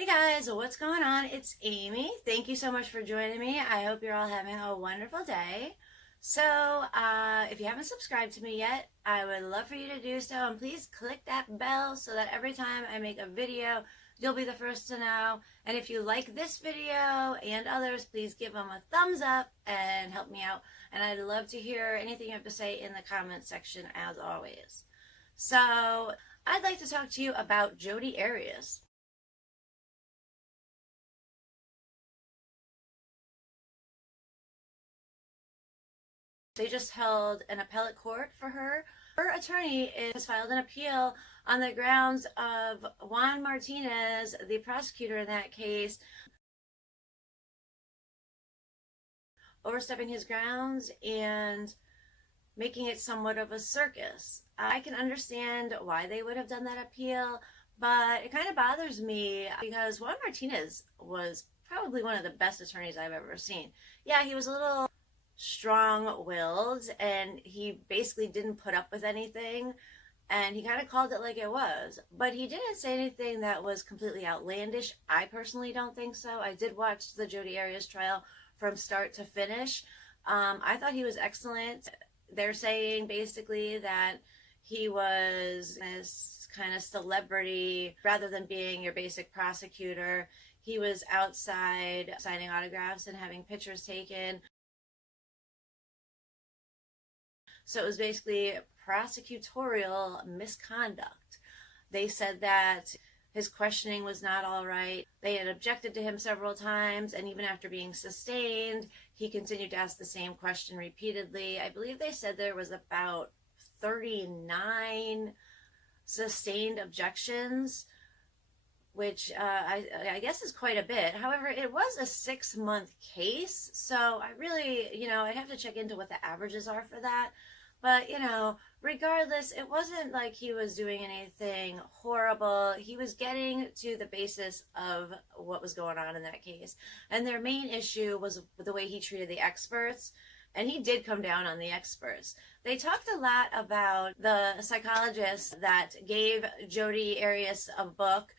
Hey guys, what's going on? It's Amy. Thank you so much for joining me. I hope you're all having a wonderful day. So, if you haven't subscribed to me yet, I would love for you to do so, and please click that bell so that every time I make a video, you'll be the first to know. And if you like this video and others, please give them a thumbs up and help me out. And I'd love to hear anything you have to say in the comment section as always. So, I'd like to talk to you about Jodi Arias. They just held an appellate court for her. Her attorney has filed an appeal on the grounds of Juan Martinez, the prosecutor in that case, overstepping his grounds and making it somewhat of a circus. I can understand why they would have done that appeal, but it kind of bothers me because Juan Martinez was probably one of the best attorneys I've ever seen. Yeah, he was a little strong-willed and he basically didn't put up with anything, and he kind of called it like it was, but he didn't say anything that was completely outlandish. I personally don't think so. I did watch the Jodi Arias trial from start to finish. I thought he was excellent. They're saying basically that he was this kind of celebrity rather than being your basic prosecutor. He was outside signing autographs and having pictures taken. So it was basically prosecutorial misconduct. They said that his questioning was not all right. They had objected to him several times, and even after being sustained, he continued to ask the same question repeatedly. I believe they said there was about 39 sustained objections, which I guess is quite a bit. However, it was a 6-month case, so I really, I'd have to check into what the averages are for that. But, regardless, it wasn't like he was doing anything horrible. He was getting to the basis of what was going on in that case. And their main issue was the way he treated the experts. And he did come down on the experts. They talked a lot about the psychologist that gave Jodi Arias a book.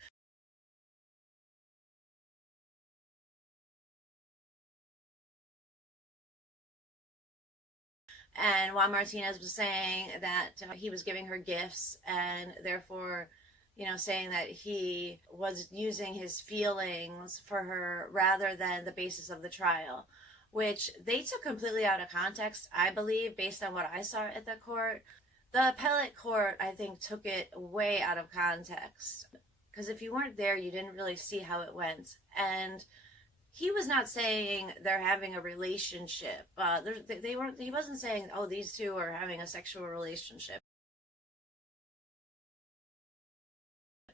And Juan Martinez was saying that he was giving her gifts and therefore, saying that he was using his feelings for her rather than the basis of the trial, which they took completely out of context, I believe, based on what I saw at the court. The appellate court, I think, took it way out of context, because if you weren't there, you didn't really see how it went. And he was not saying they're having a relationship. He wasn't saying, oh, these two are having a sexual relationship.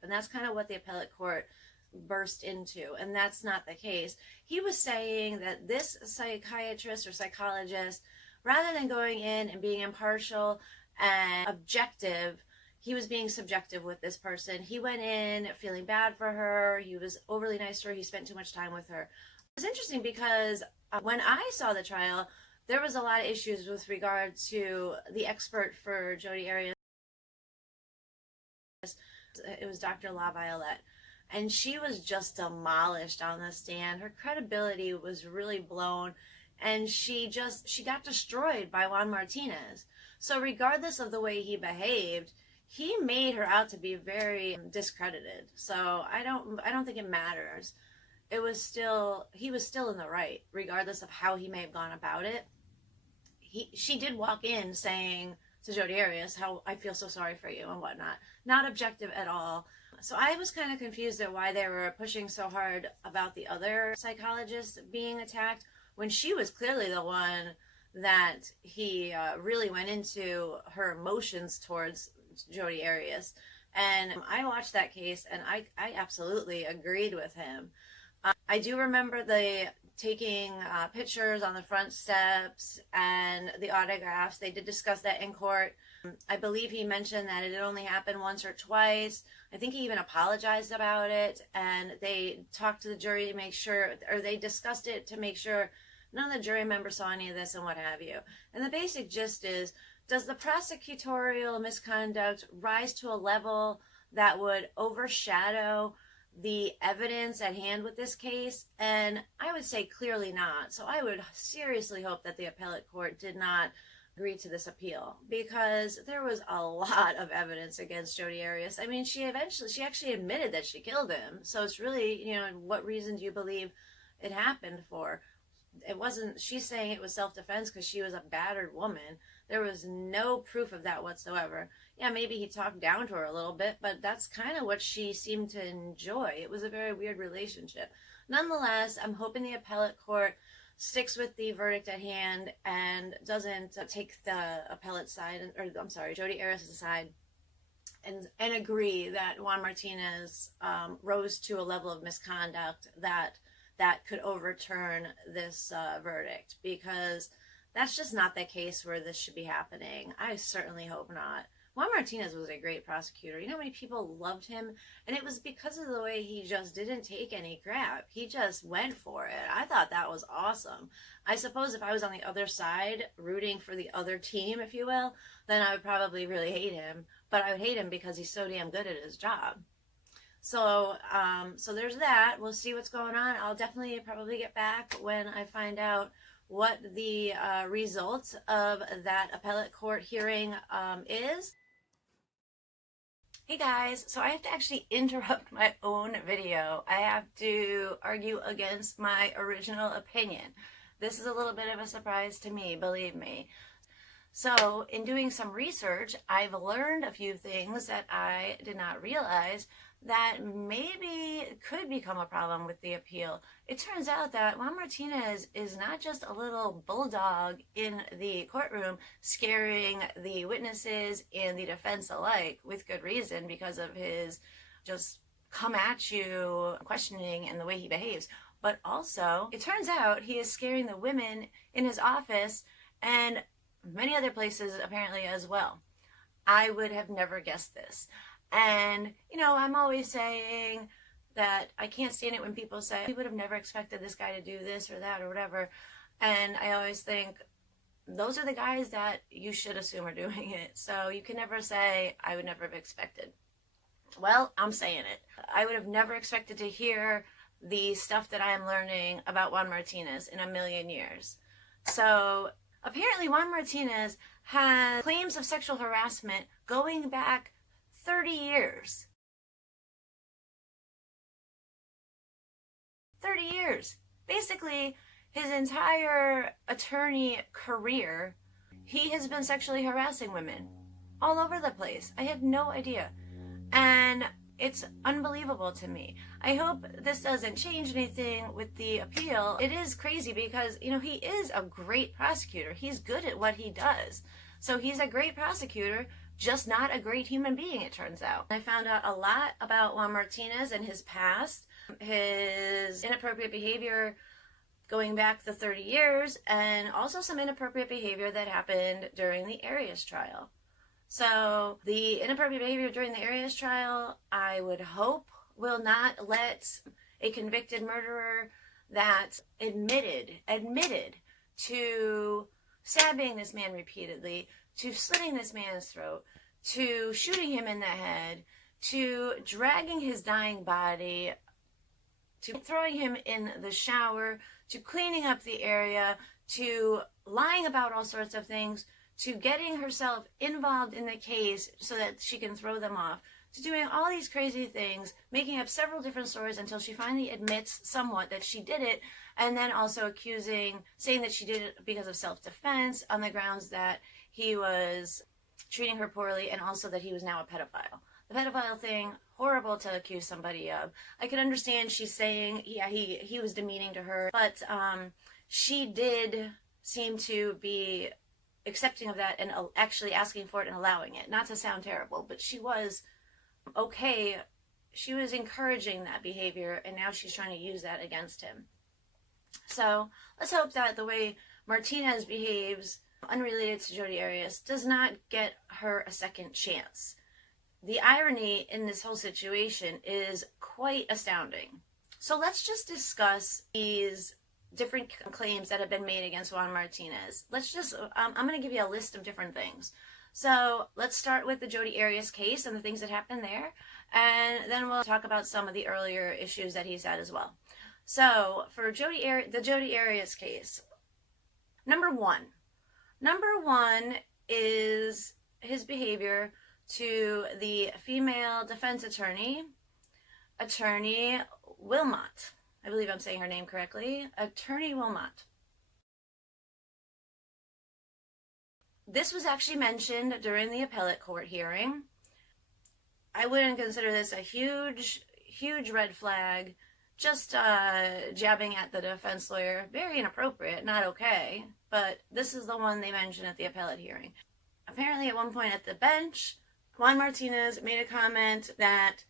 And that's kind of what the appellate court burst into, and that's not the case. He was saying that this psychiatrist or psychologist, rather than going in and being impartial and objective, he was being subjective with this person. He went in feeling bad for her. He was overly nice to her. He spent too much time with her. It was interesting because when I saw the trial, there was a lot of issues with regard to the expert for Jodi Arias. It was Dr. LaViolette. And she was just demolished on the stand. Her credibility was really blown. And she got destroyed by Juan Martinez. So regardless of the way he behaved, he made her out to be very discredited. So I don't think it matters. He was still in the right, regardless of how he may have gone about it. She did walk in saying to Jodi Arias, how I feel so sorry for you and whatnot. Not objective at all. So I was kind of confused at why they were pushing so hard about the other psychologist being attacked when she was clearly the one that he really went into her emotions towards Jodi Arias. And I watched that case and I absolutely agreed with him. I do remember the taking pictures on the front steps and the autographs. They did discuss that in court. I believe he mentioned that it had only happened once or twice. I think he even apologized about it, and they talked to the jury to make sure, or they discussed it to make sure none of the jury members saw any of this and what have you. And the basic gist is, does the prosecutorial misconduct rise to a level that would overshadow the evidence at hand with this case? And I would say clearly not. So I would seriously hope that the appellate court did not agree to this appeal, because there was a lot of evidence against Jodi Arias. I mean, she actually admitted that she killed him. So it's really, what reason do you believe it happened for? It wasn't, she's saying it was self-defense because she was a battered woman. There was no proof of that whatsoever. Yeah, maybe he talked down to her a little bit, but that's kind of what she seemed to enjoy. It was a very weird relationship. Nonetheless, I'm hoping the appellate court sticks with the verdict at hand and doesn't take the appellate side, Jodi Arias' side, and agree that Juan Martinez rose to a level of misconduct that could overturn this verdict, because that's just not the case where this should be happening. I certainly hope not. Juan Martinez was a great prosecutor. You know how many people loved him? And it was because of the way he just didn't take any crap. He just went for it. I thought that was awesome. I suppose if I was on the other side, rooting for the other team, if you will, then I would probably really hate him. But I would hate him because he's so damn good at his job. So there's that. We'll see what's going on. I'll definitely probably get back when I find out what the result of that appellate court hearing is. Hey guys, so I have to actually interrupt my own video. I have to argue against my original opinion. This is a little bit of a surprise to me, believe me. So in doing some research, I've learned a few things that I did not realize that maybe could become a problem with the appeal. It turns out that Juan Martinez is not just a little bulldog in the courtroom scaring the witnesses and the defense alike, with good reason, because of his just come at you questioning and the way he behaves. But also, it turns out he is scaring the women in his office and many other places apparently as well. I would have never guessed this. And, I'm always saying that I can't stand it when people say, we would have never expected this guy to do this or that or whatever. And I always think, those are the guys that you should assume are doing it. So you can never say, I would never have expected. Well, I'm saying it. I would have never expected to hear the stuff that I am learning about Juan Martinez in a million years. So apparently Juan Martinez has claims of sexual harassment going back 30 years. 30 years. Basically, his entire attorney career, he has been sexually harassing women all over the place. I had no idea. And it's unbelievable to me. I hope this doesn't change anything with the appeal. It is crazy because, he is a great prosecutor. He's good at what he does. So he's a great prosecutor, just not a great human being, it turns out. I found out a lot about Juan Martinez and his past, his inappropriate behavior going back the 30 years, and also some inappropriate behavior that happened during the Arias trial. So the inappropriate behavior during the Arias trial, I would hope, will not let a convicted murderer that admitted to stabbing this man repeatedly, to slitting this man's throat, to shooting him in the head, to dragging his dying body, to throwing him in the shower, to cleaning up the area, to lying about all sorts of things, to getting herself involved in the case so that she can throw them off, to doing all these crazy things, making up several different stories until she finally admits somewhat that she did it, and then also saying that she did it because of self-defense on the grounds that he was treating her poorly, and also that he was now a pedophile. The pedophile thing, horrible to accuse somebody of. I can understand she's saying, yeah, he was demeaning to her, but she did seem to be accepting of that and actually asking for it and allowing it. Not to sound terrible, but she was okay. She was encouraging that behavior, and now she's trying to use that against him. So let's hope that the way Martinez behaves, unrelated to Jodi Arias, does not get her a second chance. The irony in this whole situation is quite astounding. So let's just discuss these different claims that have been made against Juan Martinez. I'm going to give you a list of different things. So let's start with the Jodi Arias case and the things that happened there, and then we'll talk about some of the earlier issues that he's had as well. So for the Jodi Arias case, number one is his behavior to the female defense attorney Wilmot. I believe I'm saying her name correctly. Attorney Wilmot. This was actually mentioned during the appellate court hearing. I wouldn't consider this a huge red flag. Just jabbing at the defense lawyer. Very inappropriate, not okay. But this is the one they mentioned at the appellate hearing. Apparently at one point at the bench, Juan Martinez made a comment that,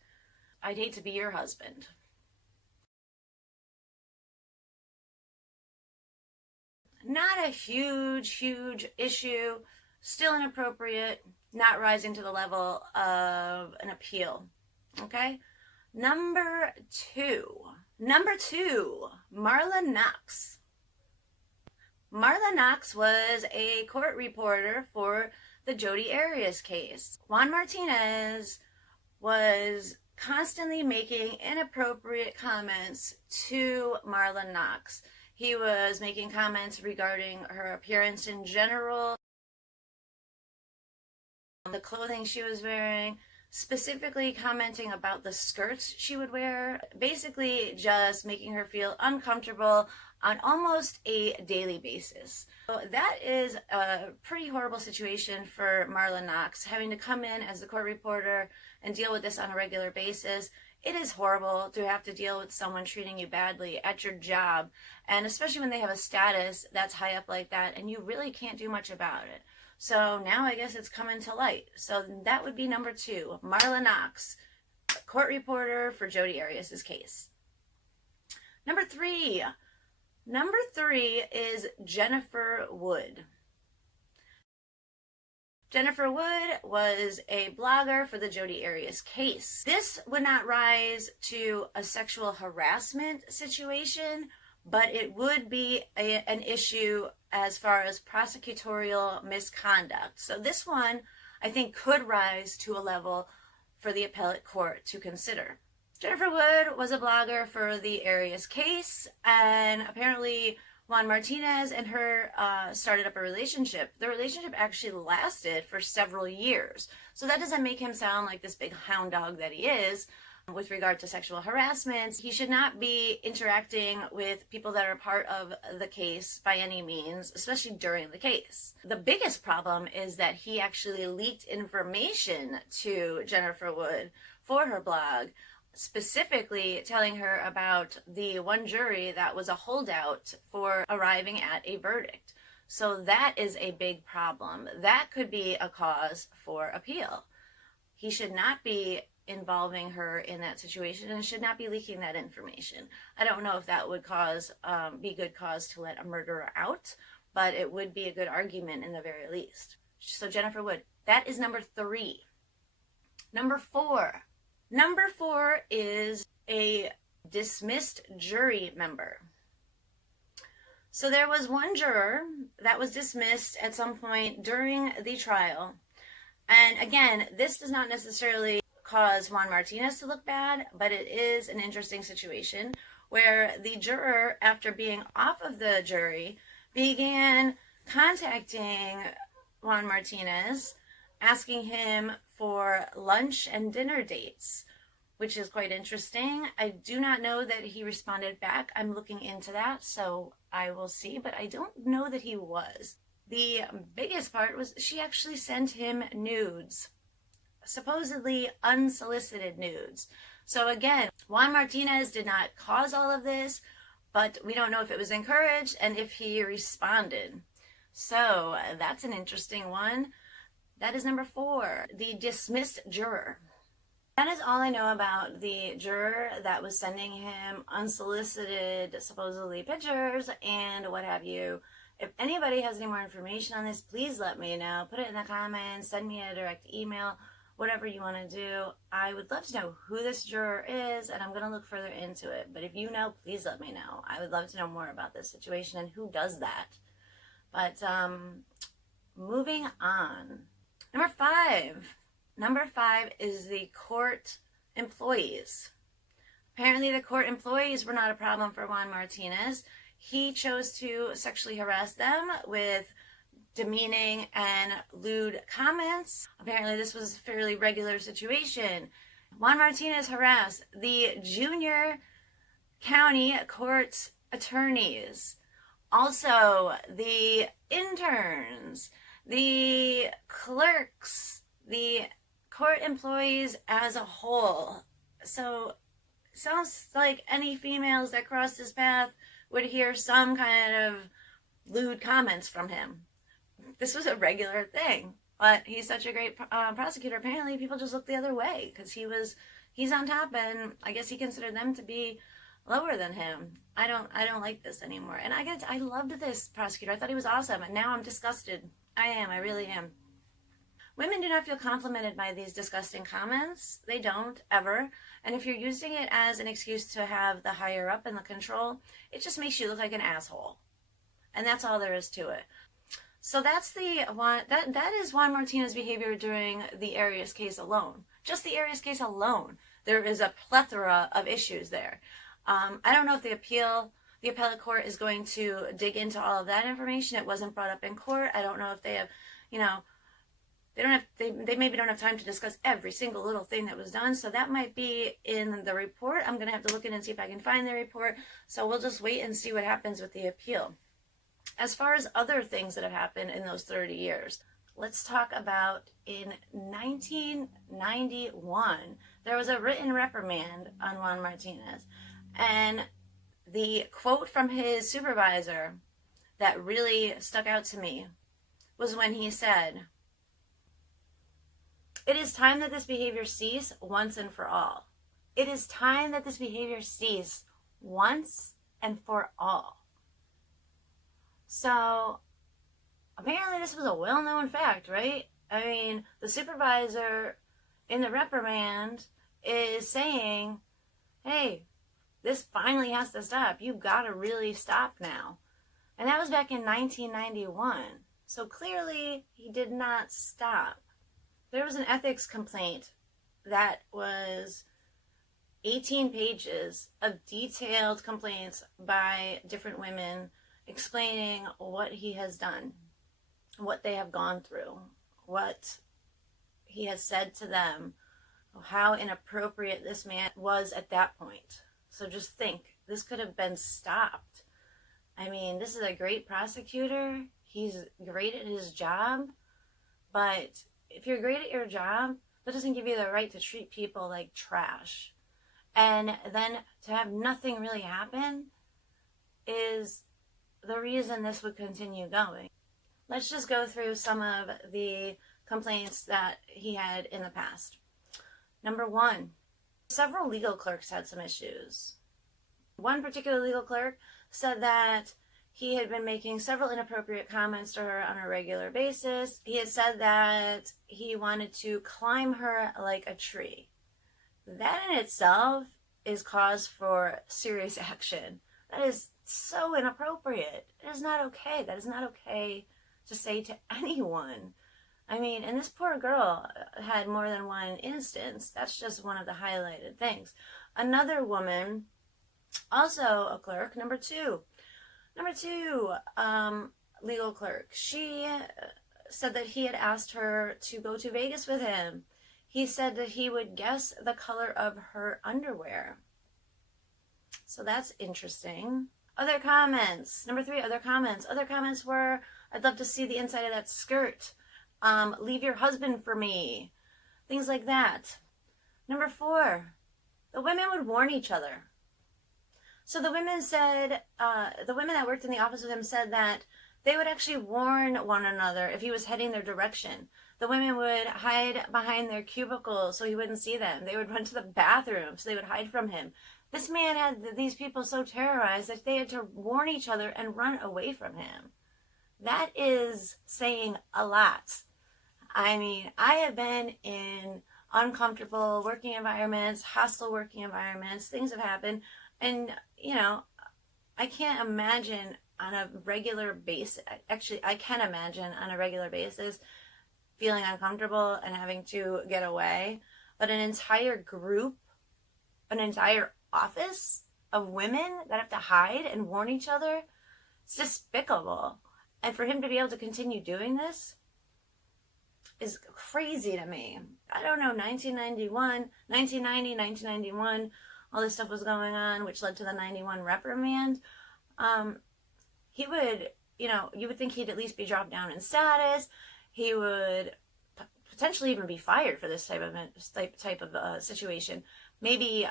"I'd hate to be your husband." Not a huge issue, still inappropriate, not rising to the level of an appeal. Okay? Number two, Marlin Knox. Marlin Knox was a court reporter for the Jodi Arias case. Juan Martinez was constantly making inappropriate comments to Marlin Knox. He was making comments regarding her appearance in general, the clothing she was wearing, specifically commenting about the skirts she would wear, basically just making her feel uncomfortable on almost a daily basis. So that is a pretty horrible situation for Marlin Knox, having to come in as the court reporter and deal with this on a regular basis. It is horrible to have to deal with someone treating you badly at your job, and especially when they have a status that's high up like that and you really can't do much about it. So now I guess it's coming to light. So that would be number two, Marlin Knox, court reporter for Jodi Arias' case. Number three is Jennifer Wood. Jennifer Wood was a blogger for the Jodi Arias case. This would not rise to a sexual harassment situation, but it would be an issue as far as prosecutorial misconduct. So this one, I think, could rise to a level for the appellate court to consider. Jennifer Wood was a blogger for the Arias case, and apparently Juan Martinez and her started up a relationship. The relationship actually lasted for several years. So that doesn't make him sound like this big hound dog that he is with regard to sexual harassment. He should not be interacting with people that are part of the case by any means, especially during the case. The biggest problem is that he actually leaked information to Jennifer Wood for her blog, specifically telling her about the one jury that was a holdout for arriving at a verdict. So that is a big problem. That could be a cause for appeal. He should not be involving her in that situation and should not be leaking that information. I don't know if that would be good cause to let a murderer out, but it would be a good argument in the very least. So Jennifer Wood, that is number three. Number four is a dismissed jury member. So there was one juror that was dismissed at some point during the trial. And again, this does not necessarily cause Juan Martinez to look bad, but it is an interesting situation where the juror, after being off of the jury, began contacting Juan Martinez, asking him for lunch and dinner dates, which is quite interesting. I do not know that he responded back. I'm looking into that, so I will see, but I don't know that he was. The biggest part was she actually sent him nudes, supposedly unsolicited nudes. So again, Juan Martinez did not cause all of this, but we don't know if it was encouraged and if he responded. So that's an interesting one. That is number four, the dismissed juror. That is all I know about the juror that was sending him unsolicited, supposedly, pictures and what have you. If anybody has any more information on this, please let me know. Put it in the comments, send me a direct email, whatever you want to do. I would love to know who this juror is, and I'm going to look further into it. But if you know, please let me know. I would love to know more about this situation and who does that. But moving on. Number five is the court employees. Apparently the court employees were not a problem for Juan Martinez. He chose to sexually harass them with demeaning and lewd comments. Apparently this was a fairly regular situation. Juan Martinez harassed the junior county court attorneys, also the interns, the clerks, the court employees as a whole. So sounds like any females that crossed his path would hear some kind of lewd comments from him. This was a regular thing, but he's such a great prosecutor. Apparently people just look the other way because he's on top, and I guess he considered them to be lower than him. I don't like this anymore. And I loved this prosecutor. I thought he was awesome, and now I'm disgusted. I really am. Women do not feel complimented by these disgusting comments. They don't, ever. And if you're using it as an excuse to have the higher up and the control, it just makes you look like an asshole. And that's all there is to it. So that's that is Juan Martinez's behavior during the Arias case alone. Just the Arias case alone. There is a plethora of issues there. I don't know if the appellate court is going to dig into all of that information. It wasn't brought up in court. I don't know if they have, they maybe don't have time to discuss every single little thing that was done. So that might be in the report. I'm going to have to look in and see if I can find the report. So we'll just wait and see what happens with the appeal. As far as other things that have happened in those 30 years, let's talk about in 1991, there was a written reprimand on Juan Martinez. And the quote from his supervisor that really stuck out to me was when he said, "It is time that this behavior cease once and for all. It is time that this behavior cease once and for all." So apparently this was a well-known fact, right? I mean, the supervisor in the reprimand is saying, hey, this finally has to stop. You've got to really stop now. And that was back in 1991. So clearly he did not stop. There was an ethics complaint that was 18 pages of detailed complaints by different women explaining what he has done, what they have gone through, what he has said to them, how inappropriate this man was at that point. So just think, this could have been stopped. I mean, this is a great prosecutor. He's great at his job. But if you're great at your job, that doesn't give you the right to treat people like trash. And then to have nothing really happen is the reason this would continue going. Let's just go through some of the complaints that he had in the past. Number one, several legal clerks had some issues. One particular legal clerk said that he had been making several inappropriate comments to her on a regular basis. He had said that he wanted to climb her like a tree. That in itself is cause for serious action. That is so inappropriate. It is not okay. That is not okay to say to anyone. I mean, and this poor girl had more than one instance. That's just one of the highlighted things. Another woman, also a clerk, number two, legal clerk. She said that he had asked her to go to Vegas with him. He said that he would guess the color of her underwear. So that's interesting. Other comments. Number three, other comments. Other comments were, I'd love to see the inside of that skirt. Leave your husband for me. Things like that. Number four, the women would warn each other. So the women said, the women that worked in the office with him said that they would actually warn one another if he was heading their direction. The women would hide behind their cubicles so he wouldn't see them. They would run to the bathroom so they would hide from him. This man had these people so terrorized that they had to warn each other and run away from him. That is saying a lot. I mean, I have been in uncomfortable working environments, hostile working environments. Things have happened. And, you know, I can't imagine on a regular basis, actually, I can imagine on a regular basis, feeling uncomfortable and having to get away. But an entire group, an entire office of women that have to hide and warn each other, it's despicable. And for him to be able to continue doing this is crazy to me. I don't know, 1990, 1991, all this stuff was going on, which led to the 91 reprimand. He would, you would think he'd at least be dropped down in status. He would potentially even be fired for this type of situation. Maybe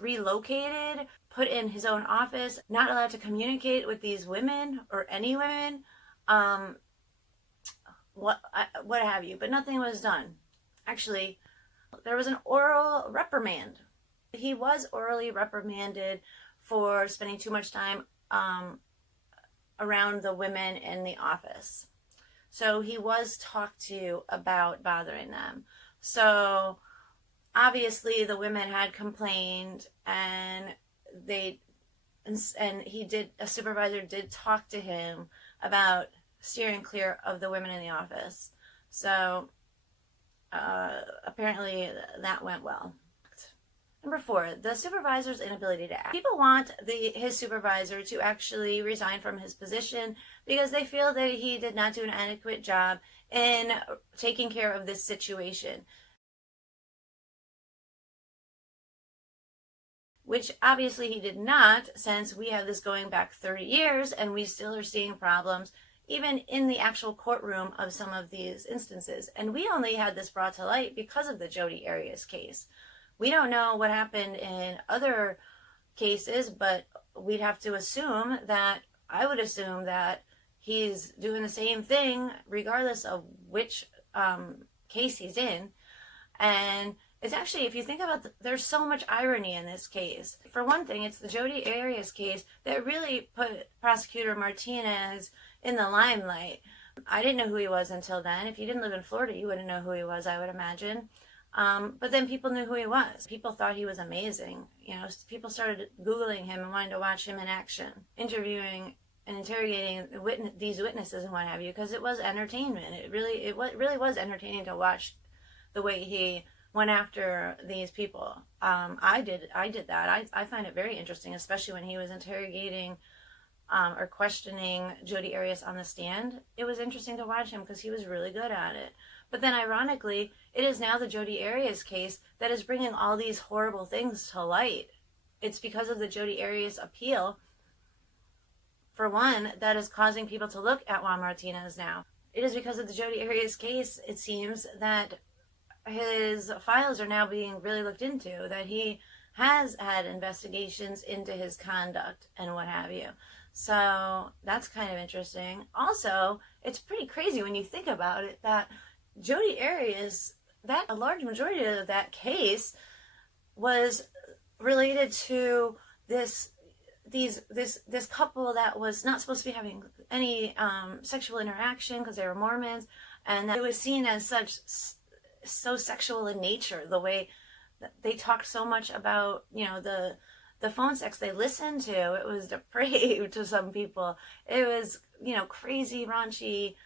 relocated, put in his own office, not allowed to communicate with these women or any women, what have you. But nothing was done. Actually, there was an oral reprimand. He was orally reprimanded for spending too much time around the women in the office. So he was talked to about bothering them. So obviously the women had complained, and a supervisor did talk to him about steering clear of the women in the office. So apparently that went well. Number 4, the supervisor's inability to act. People want his supervisor to actually resign from his position because they feel that he did not do an adequate job in taking care of this situation. Which obviously he did not, since we have this going back 30 years and we still are seeing problems even in the actual courtroom of some of these instances. And we only had this brought to light because of the Jodi Arias case. We don't know what happened in other cases, but we'd have to assume that, I would assume that he's doing the same thing regardless of which case he's in. And it's actually, if you think about there's so much irony in this case. For one thing, it's the Jodi Arias case that really put Prosecutor Martinez in the limelight. I didn't know who he was until then. If you didn't live in Florida, you wouldn't know who he was, I would imagine. But then people knew who he was. People thought he was amazing. People started Googling him and wanting to watch him in action, interviewing and interrogating these witnesses and what have you, because it was entertainment. It really was entertaining to watch the way he went after these people. I did that. I find it very interesting, especially when he was interrogating or questioning Jodi Arias on the stand. It was interesting to watch him because he was really good at it. But then ironically, it is now the Jodi Arias case that is bringing all these horrible things to light. It's because of the Jodi Arias appeal, for one, that is causing people to look at Juan Martinez now. It is because of the Jodi Arias case, it seems, that his files are now being really looked into, that he has had investigations into his conduct and what have you. So that's kind of interesting. Also, it's pretty crazy when you think about it that Jodi Arias, that a large majority of that case was related to this couple that was not supposed to be having any sexual interaction because they were Mormons, and that it was seen as so sexual in nature, the way that they talked so much about the phone sex they listened to. It was depraved to some people. It was crazy raunchy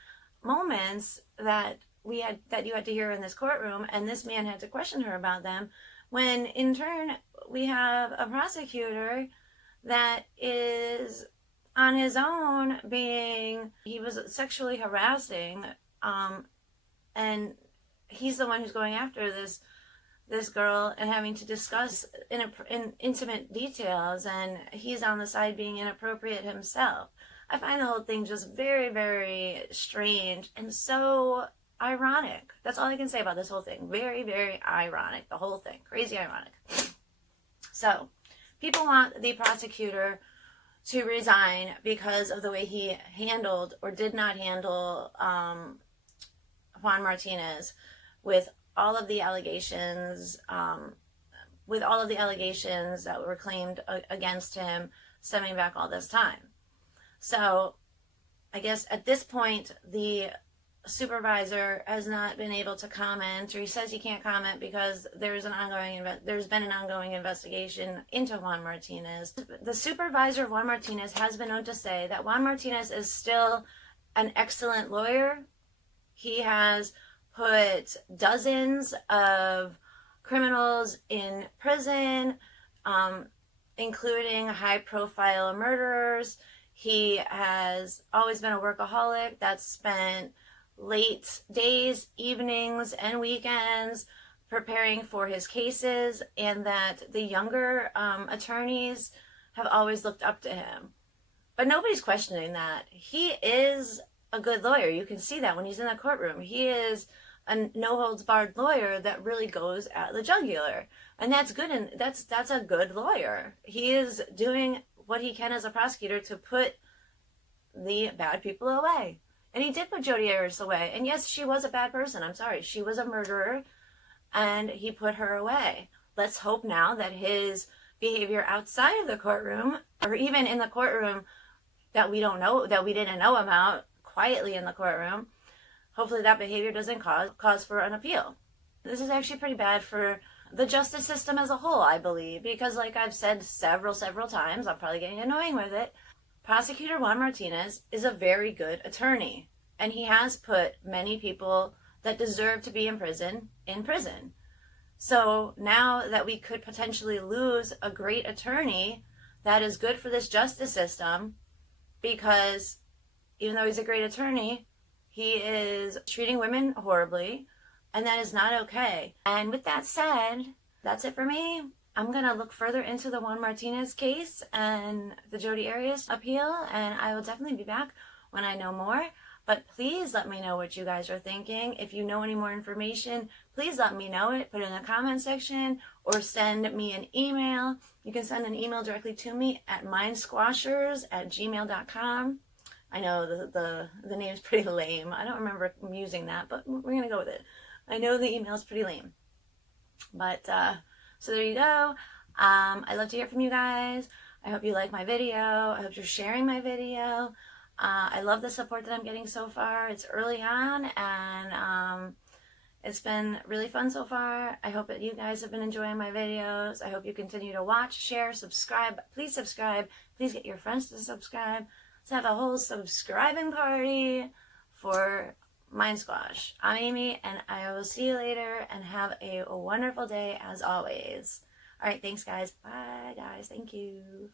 moments that you had to hear in this courtroom, and this man had to question her about them, when in turn we have a prosecutor that is on his own he was sexually harassing, and he's the one who's going after this girl and having to discuss in intimate details, and he's on the side being inappropriate himself. I find the whole thing just very, very strange and so ironic. That's all I can say about this whole thing. Very, very ironic. The whole thing. Crazy ironic. So, people want the prosecutor to resign because of the way he handled or did not handle Juan Martinez with all of the allegations, that were claimed against him stemming back all this time. So, I guess at this point, the supervisor has not been able to comment, or he says he can't comment because there's been an ongoing investigation into Juan Martinez. The supervisor of Juan Martinez has been known to say that Juan Martinez is still an excellent lawyer. He has put dozens of criminals in prison, including high-profile murderers. He has always been a workaholic that's spent late days, evenings, and weekends preparing for his cases, and that the younger attorneys have always looked up to him. But nobody's questioning that. He is a good lawyer. You can see that when he's in the courtroom. He is a no-holds-barred lawyer that really goes at the jugular. And that's good, and that's a good lawyer. He is doing what he can as a prosecutor to put the bad people away. And he did put Jodi Arias away. And yes, she was a bad person. I'm sorry. She was a murderer, and he put her away. Let's hope now that his behavior outside of the courtroom, or even in the courtroom that we don't know, that we didn't know about, quietly in the courtroom, hopefully that behavior doesn't cause for an appeal. This is actually pretty bad for the justice system as a whole, I believe, because like I've said several times, I'm probably getting annoying with it, Prosecutor Juan Martinez is a very good attorney, and he has put many people that deserve to be in prison. So now that we could potentially lose a great attorney that is good for this justice system, because even though he's a great attorney, he is treating women horribly, and that is not okay. And with that said, that's it for me. I'm going to look further into the Juan Martinez case and the Jodi Arias appeal, and I will definitely be back when I know more. But please let me know what you guys are thinking. If you know any more information, please let me know it. Put it in the comment section or send me an email. You can send an email directly to me at mindsquashers@gmail.com. I know the name's pretty lame. I don't remember using that, but we're going to go with it. I know the email's pretty lame. But, so there you go. I love to hear from you guys. I hope you like my video. I hope you're sharing my video. I love the support that I'm getting so far. It's early on, and it's been really fun so far. I hope that you guys have been enjoying my videos. I hope you continue to watch, share, subscribe. Please subscribe. Please get your friends to subscribe. Let's have a whole subscribing party for Mind Squash. I'm Amy, and I will see you later, and have a wonderful day as always. All right, thanks, guys. Bye, guys. Thank you.